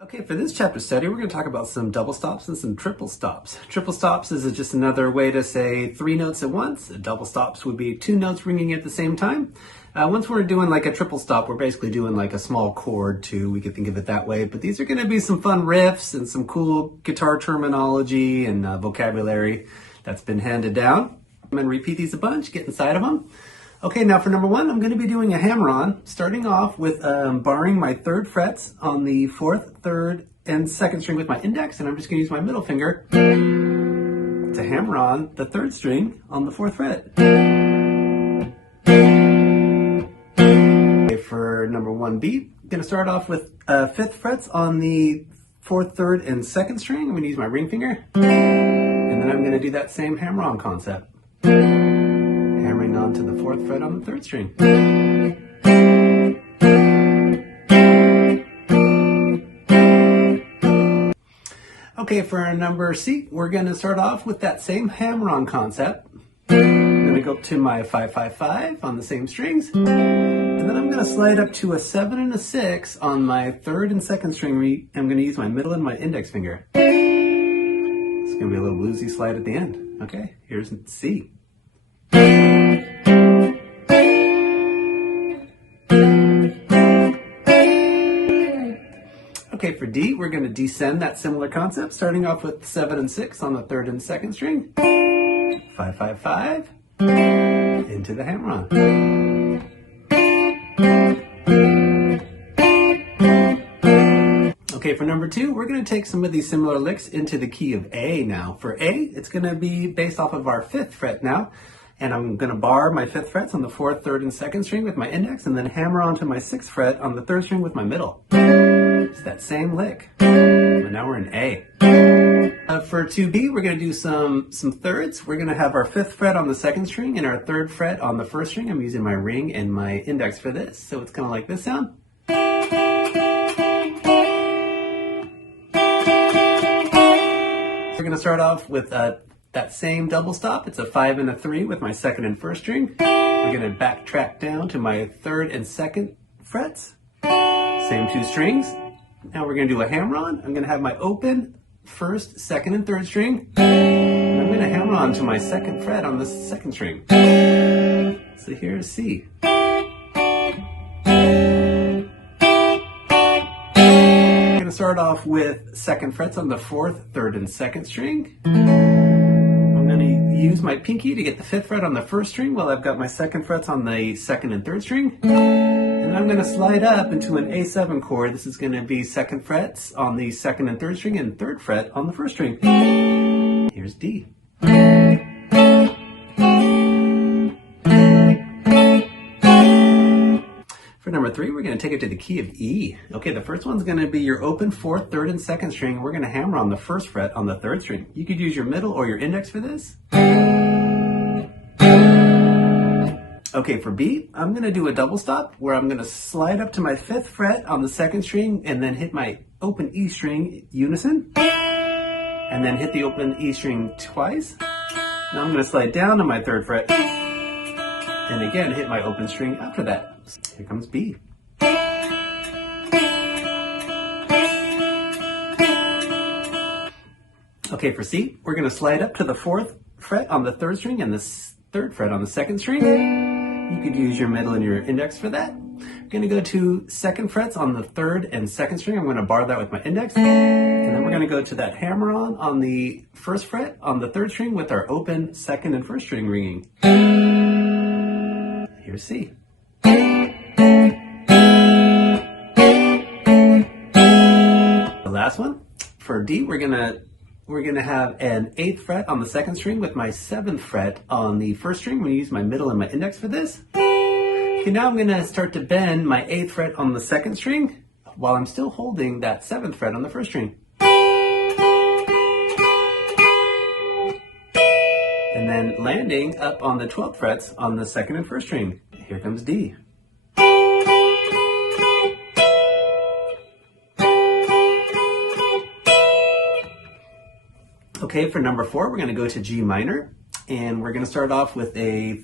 Okay, for this chapter study, we're going to talk about some double stops and some triple stops. Triple stops is just another way to say three notes at once. Double stops would be two notes ringing at the same time. Once we're doing like a triple stop, we're basically doing like a small chord too. We could think of it that way. But these are going to be some fun riffs and some cool guitar terminology and vocabulary that's been handed down. I'm going to repeat these a bunch, get inside of them. Okay, now for number one, I'm going to be doing a hammer-on, starting off with barring my third frets on the fourth, third, and second string with my index, and I'm just going to use my middle finger to hammer on the third string on the fourth fret. Okay, for number one beat, I'm going to start off with fifth frets on the fourth, third, and second string. I'm going to use my ring finger, and then I'm going to do that same hammer-on concept. Hammering on to the fourth fret on the third string. Okay, for our number C, we're going to start off with that same hammer-on concept. I'm going to go up to my 5-5-5 on the same strings, and then I'm going to slide up to a 7 and a 6 on my third and second string. I'm going to use my middle and my index finger. It's going to be a little bluesy slide at the end. Okay, here's C. Okay, for D, we're going to descend that similar concept, starting off with 7 and 6 on the third and second string. 5-5-5, into the hammer-on. Okay, for number two, we're going to take some of these similar licks into the key of A now. For A, it's going to be based off of our fifth fret now. And I'm going to bar my fifth frets on the fourth, third, and second string with my index, and then hammer onto my sixth fret on the third string with my middle. It's that same lick, but now we're in A. For 2B, we're going to do some thirds. We're going to have our fifth fret on the second string and our third fret on the first string. I'm using my ring and my index for this, so it's kind of like this sound. We're going to start off with that same double stop. It's a 5 and a 3 with my second and first string. We're going to backtrack down to my third and second frets. Same two strings. Now we're going to do a hammer-on. I'm going to have my open first, second, and third string. And I'm going to hammer on to my second fret on the second string. So here's C. I'm going to start off with second frets on the fourth, third, and second string. I'm going to use my pinky to get the fifth fret on the first string while I've got my second frets on the second and third string. And I'm going to slide up into an A7 chord. This is going to be second frets on the second and third string and third fret on the first string. Here's D. For number three, we're going to take it to the key of E. Okay, the first one's going to be your open fourth, third, and second string. We're going to hammer on the first fret on the third string. You could use your middle or your index for this. Okay, for B, I'm going to do a double stop where I'm going to slide up to my fifth fret on the second string and then hit my open E string unison. And then hit the open E string twice. Now I'm going to slide down to my third fret. And again, hit my open string after that. Here comes B. Okay, for C, we're going to slide up to the fourth fret on the third string and the third fret on the second string. You could use your middle and your index for that. We're going to go to second frets on the third and second string. I'm going to bar that with my index. And then we're going to go to that hammer-on on the first fret on the third string with our open second and first string ringing. Here's C. The last one, for D, we're gonna have an 8th fret on the second string with my 7th fret on the first string. I'm gonna use my middle and my index for this. Okay, now I'm gonna start to bend my 8th fret on the second string while I'm still holding that 7th fret on the first string. And then landing up on the 12th frets on the second and first string. Here comes D. Okay, for number 4, we're going to go to G minor, and we're going to start off with a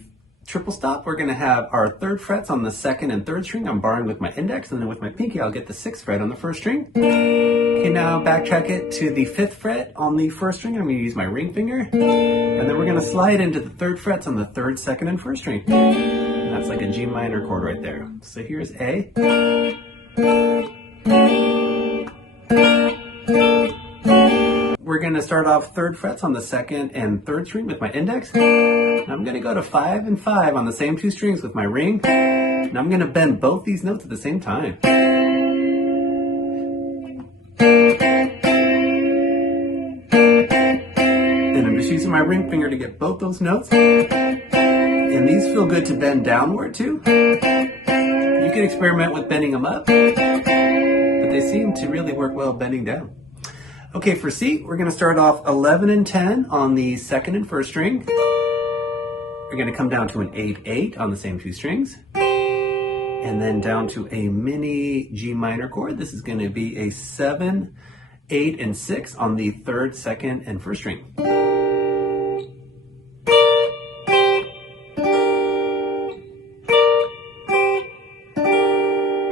triple stop, we're going to have our third frets on the second and third string. I'm barring with my index, and then with my pinky, I'll get the sixth fret on the first string. Okay, now backtrack it to the fifth fret on the first string. I'm going to use my ring finger, and then we're going to slide into the third frets on the third, second, and first string. And that's like a G minor chord right there. So here's A. We're going to start off third frets on the second and third string with my index. I'm going to go to 5 and 5 on the same two strings with my ring. And I'm going to bend both these notes at the same time. And I'm just using my ring finger to get both those notes. And these feel good to bend downward too. You can experiment with bending them up, but they seem to really work well bending down. Okay, for C, we're going to start off 11 and 10 on the second and first string. We're going to come down to an 8-8 on the same two strings. And then down to a mini G minor chord. This is going to be a 7, 8, and 6 on the third, second, and first string.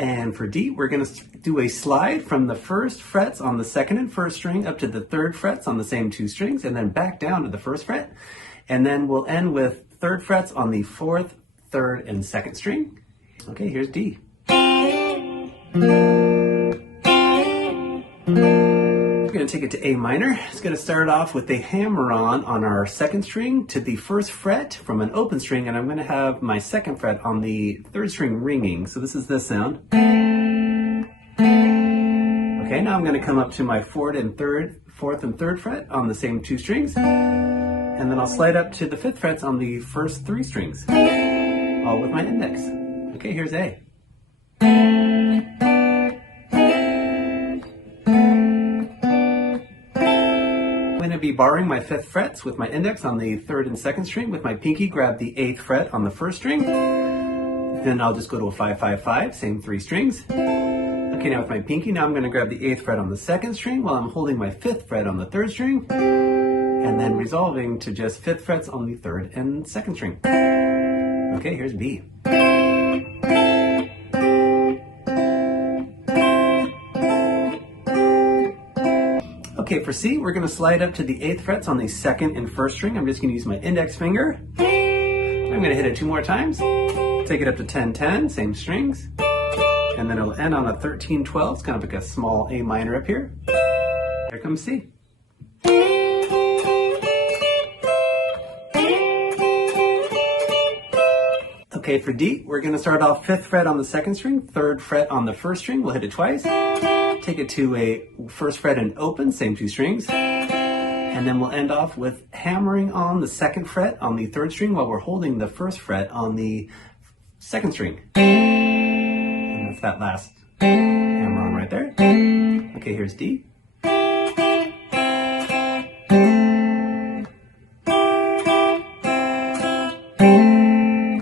And for D, we're going to do a slide from the first frets on the second and first string up to the third frets on the same two strings, and then back down to the first fret. And then we'll end with third frets on the fourth, third, and second string. Okay, here's D. We're going to take it to A minor. It's going to start off with a hammer-on our second string to the first fret from an open string, and I'm going to have my second fret on the third string ringing. So this is this sound. Okay, now I'm going to come up to my fourth and third fret on the same two strings, and then I'll slide up to the fifth frets on the first three strings, all with my index. Okay, here's A. I'm going to be barring my fifth frets with my index on the third and second string. With my pinky, grab the eighth fret on the first string. Then I'll just go to a 5-5-5, same three strings. Okay, now with my pinky, now I'm going to grab the eighth fret on the second string while I'm holding my fifth fret on the third string, and then resolving to just fifth frets on the third and second string. Okay, here's B. Okay, for C, we're going to slide up to the eighth frets on the second and first string. I'm just going to use my index finger. I'm going to hit it 2 more times. Take it up to 10-10, same strings. And then it'll end on a 13-12. It's kind of like a small A minor up here. Here comes C. Okay, for D, we're going to start off fifth fret on the second string, third fret on the first string. We'll hit it twice. Take it to a first fret and open, same two strings. And then we'll end off with hammering on the second fret on the third string while we're holding the first fret on the second string. And that's that last hammer on right there. Okay, here's D.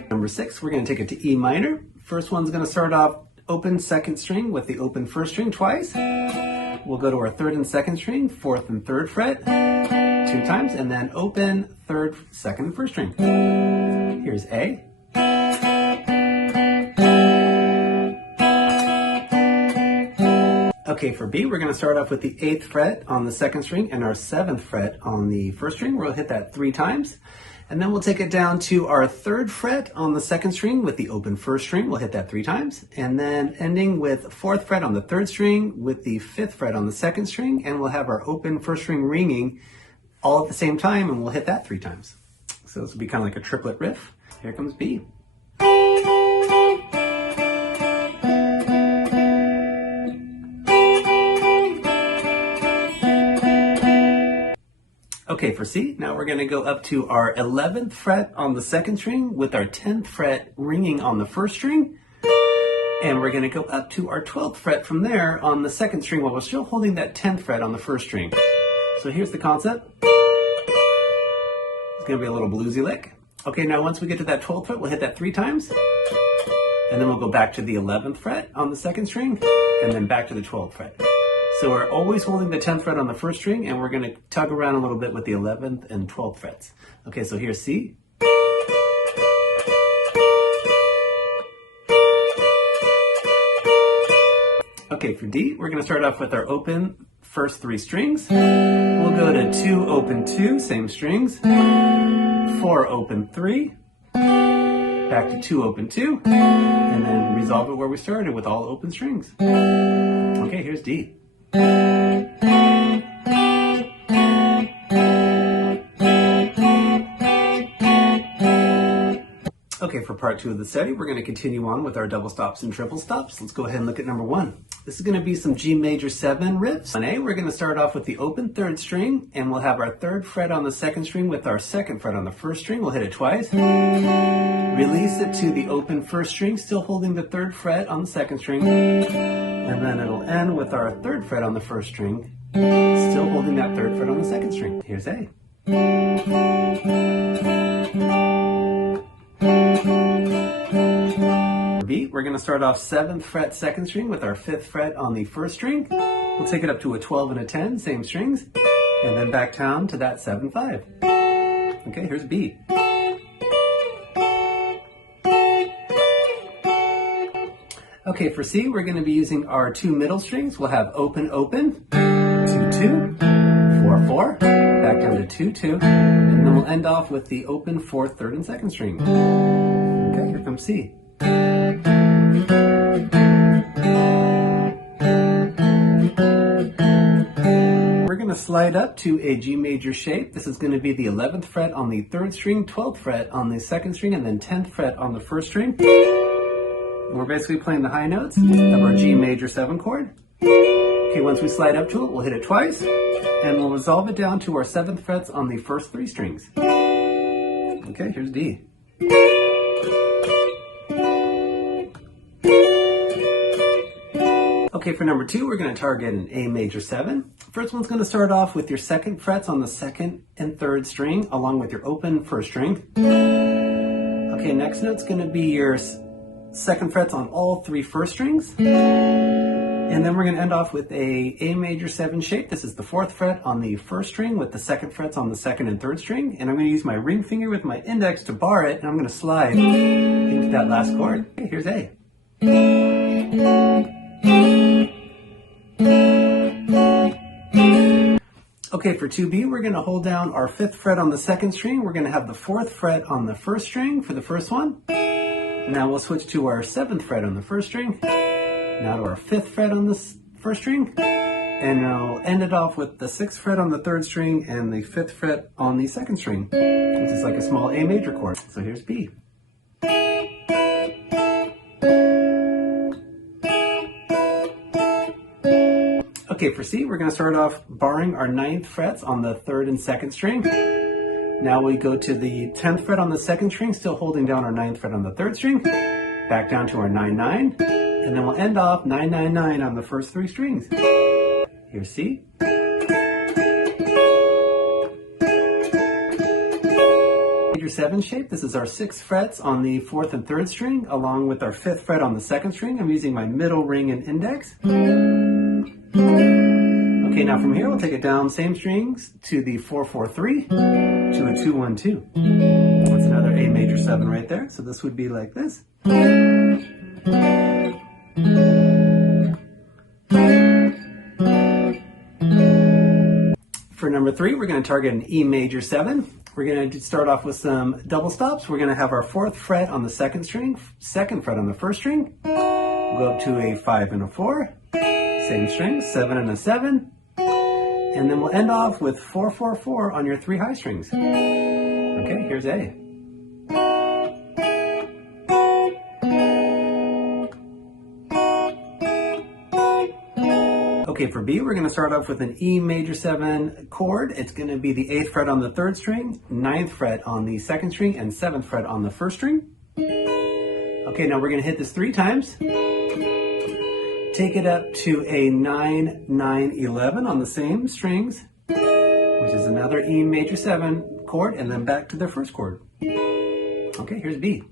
Number 6, we're going to take it to E minor. First one's going to start off open second string with the open first string twice. We'll go to our third and second string, fourth and third fret 2 times, and then open third, second, and first string. Here's A. Okay, for B, we're going to start off with the 8th fret on the second string and our 7th fret on the first string. We'll hit that 3 times. And then we'll take it down to our 3rd fret on the second string with the open first string. We'll hit that 3 times. And then ending with 4th fret on the 3rd string with the 5th fret on the second string. And we'll have our open first string ringing all at the same time, and we'll hit that 3 times. So this will be kind of like a triplet riff. Here comes B. Okay, for C, now we're going to go up to our 11th fret on the second string with our 10th fret ringing on the first string. And we're going to go up to our 12th fret from there on the second string while we're still holding that 10th fret on the first string. So here's the concept. It's going to be a little bluesy lick. Okay, now once we get to that 12th fret, we'll hit that 3 times. And then we'll go back to the 11th fret on the second string, and then back to the 12th fret. So we're always holding the 10th fret on the first string, and we're going to tug around a little bit with the 11th and 12th frets. Okay, so here's C. Okay, for D, we're going to start off with our open first 3 strings. We'll go to 2, open 2, same strings. 4, open 3. Back to 2, open 2. And then resolve it where we started with all open strings. Okay, here's D. Okay, for part 2 of the study, we're going to continue on with our double stops and triple stops. Let's go ahead and look at number 1. This is going to be some G major 7 riffs. On A, we're going to start off with the open 3rd string, and we'll have our 3rd fret on the 2nd string with our 2nd fret on the 1st string. We'll hit it twice. Release it to the open 1st string, still holding the 3rd fret on the 2nd string. And then it'll end with our 3rd fret on the 1st string, still holding that 3rd fret on the 2nd string. Here's A. B, we're going to start off 7th fret 2nd string with our 5th fret on the 1st string. We'll take it up to a 12 and a 10, same strings, and then back down to that 7-5. Okay, here's B. Okay, for C, we're going to be using our 2 middle strings. We'll have open, open, 2, 2, 4, 4, back down to 2, 2, and then we'll end off with the open 4th, 3rd, and 2nd string. Okay, here comes C. We're going to slide up to a G major shape. This is going to be the 11th fret on the 3rd string, 12th fret on the 2nd string, and then 10th fret on the 1st string. And we're basically playing the high notes of our G major 7 chord. Okay, once we slide up to it, we'll hit it twice, and we'll resolve it down to our 7th frets on the first 3 strings. Okay, here's D. Okay, for number 2, we're going to target an A major 7. First one's going to start off with your 2nd frets on the 2nd and 3rd string, along with your open 1st string. Okay, next note's going to be your 2nd frets on all 3 1st strings. And then we're going to end off with a major 7 shape. This is the 4th fret on the 1st string with the 2nd frets on the 2nd and 3rd string. And I'm going to use my ring finger with my index to bar it, and I'm going to slide into that last chord. Okay, here's A. Okay, for 2B, we're going to hold down our 5th fret on the 2nd string. We're going to have the 4th fret on the 1st string for the first one. Now we'll switch to our 7th fret on the 1st string. Now to our 5th fret on the 1st string. And I'll end it off with the 6th fret on the 3rd string and the 5th fret on the 2nd string, which is like a small A major chord. So here's B. Okay, for C, we're going to start off barring our 9th frets on the 3rd and 2nd string. Now we go to the 10th fret on the 2nd string, still holding down our 9th fret on the 3rd string. Back down to our 9, 9. And then we'll end off 9, 9, 9 on the first 3 strings. Here's C. Major 7 shape. This is our 6 frets on the 4th and 3rd string, along with our 5th fret on the 2nd string. I'm using my middle ring and index. Okay, now from here we'll take it down, same strings, to the 4, 4, 3, to a 2, 1, 2. That's another A major 7 right there. So this would be like this. For number 3, we're going to target an E major 7. We're going to start off with some double stops. We're going to have our 4th fret on the 2nd string, 2nd fret on the 1st string. We'll go up to a 5 and a 4. Same string, 7 and a 7. And then we'll end off with 4, 4, 4 on your 3 high strings. Okay, here's A. Okay, for B, we're going to start off with an E major 7 chord. It's going to be the 8th fret on the 3rd string, 9th fret on the 2nd string, and 7th fret on the 1st string. Okay, now we're going to hit this 3 times. Take it up to a 9, 9, 11 on the same strings, which is another E major 7 chord, and then back to the first chord. Okay, here's B.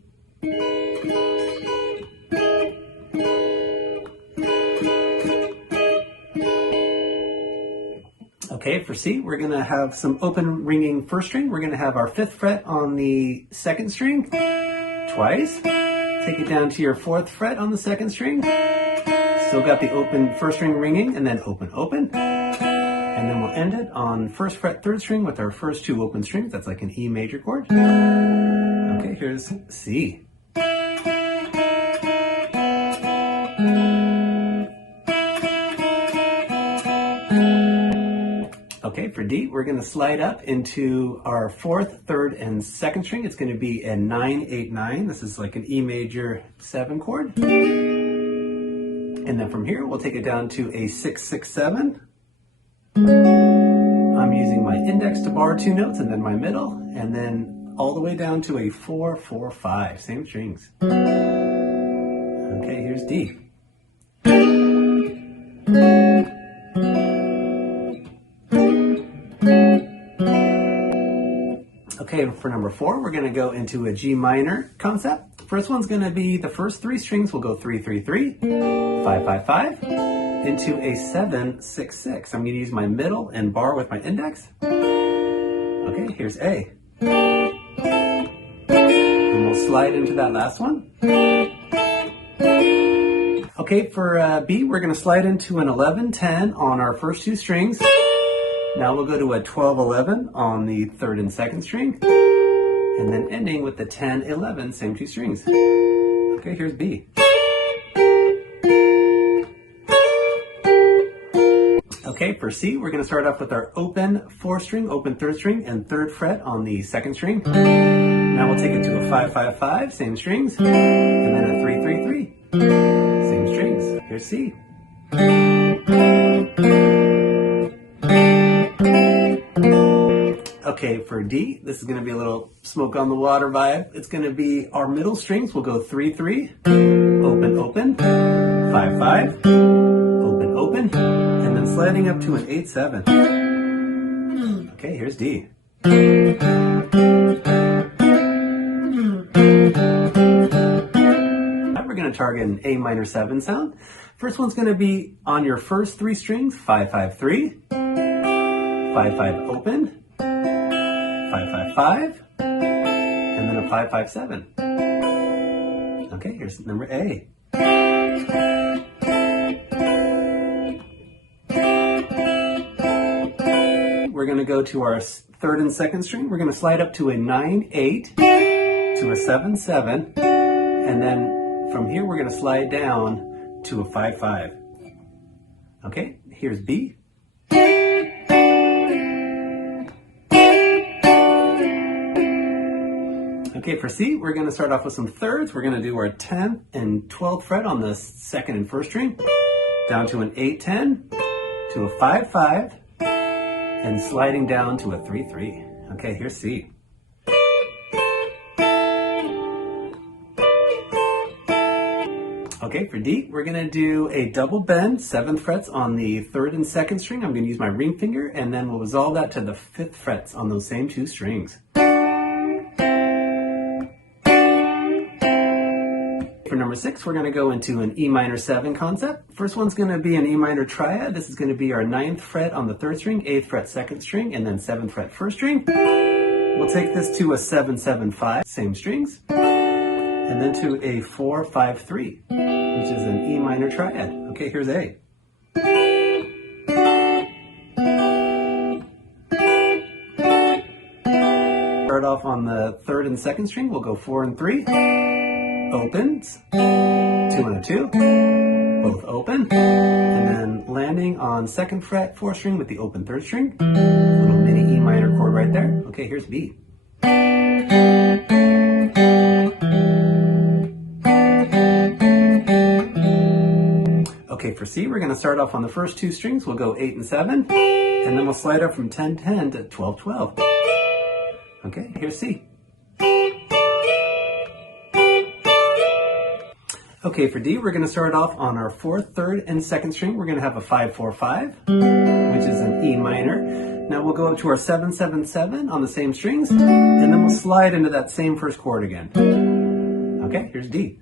Okay, for C, we're going to have some open ringing first string. We're going to have our 5th fret on the 2nd string twice. Take it down to your 4th fret on the 2nd string. Still got the open first string ringing, and then open, open. And then we'll end it on first fret, third string with our first two open strings. That's like an E major chord. Okay, here's C. Okay, for D, we're going to slide up into our fourth, third, and second string. It's going to be a 9-8-9. This is like an E major 7 chord. And then from here, we'll take it down to a 6-6-7. I'm using my index to bar 2 notes, and then my middle, and then all the way down to a 4-4-5. Same strings. Okay, here's D. Okay, for number 4, we're going to go into a G minor concept. First one's going to be the first 3 strings will go 3-3-3, 5-5-5, into a 7-6-6. I'm going to use my middle and bar with my index. Okay, here's A. And we'll slide into that last one. Okay, for B, we're going to slide into an 11-10 on our first 2 strings. Now we'll go to a 12-11 on the third and second string, and then ending with the 10-11, same 2 strings. Okay, here's B. Okay, for C, we're going to start off with our open 4th string, open 3rd string, and 3rd fret on the 2nd string. Now we'll take it to a 5-5-5, same strings, and then a 3-3-3, same strings. Here's C. Okay, for D, this is going to be a little smoke on the water vibe. It's going to be our middle strings will go 3-3, open, open, 5-5, open, open, and then sliding up to an 8-7. Okay, here's D. We're going to target an A minor 7 sound. First one's going to be on your first 3 strings, 5-5-3, 5-5 open, 5-5-5, and then a 5-5-7. Okay, here's number A. We're going to go to our 3rd and 2nd string. We're going to slide up to a 9-8 to a 7-7, and then from here we're going to slide down to a 5-5. Okay, here's B. Okay, for C, we're going to start off with some thirds. We're going to do our 10th and 12th fret on the 2nd and 1st string, down to an 8-10, to a 5-5, and sliding down to a 3-3. Okay, here's C. Okay, for D, we're going to do a double bend, 7th frets on the 3rd and 2nd string. I'm going to use my ring finger, and then we'll resolve that to the 5th frets on those same 2 strings. For number 6, we're going to go into an E minor 7 concept. First one's going to be an E minor triad. This is going to be our 9th fret on the 3rd string, 8th fret 2nd string, and then 7th fret 1st string. We'll take this to a 7-7-5, same strings, and then to a 4-5-3, which is an E minor triad. Okay, here's A. Start off on the 3rd and 2nd string. We'll go 4 and 3. Opens, 2 and a 2, both open, and then landing on 2nd fret, 4th string with the open 3rd string, little mini E minor chord right there. Okay, here's B. Okay, for C, we're going to start off on the first 2 strings. We'll go 8 and 7, and then we'll slide up from 10-10 to 12-12. Okay, here's C. Okay, for D, we're going to start off on our 4th, 3rd, and 2nd string. We're going to have a 5-4-5, which is an E minor. Now we'll go up to our 7-7-7 on the same strings, and then we'll slide into that same first chord again. Okay, here's D.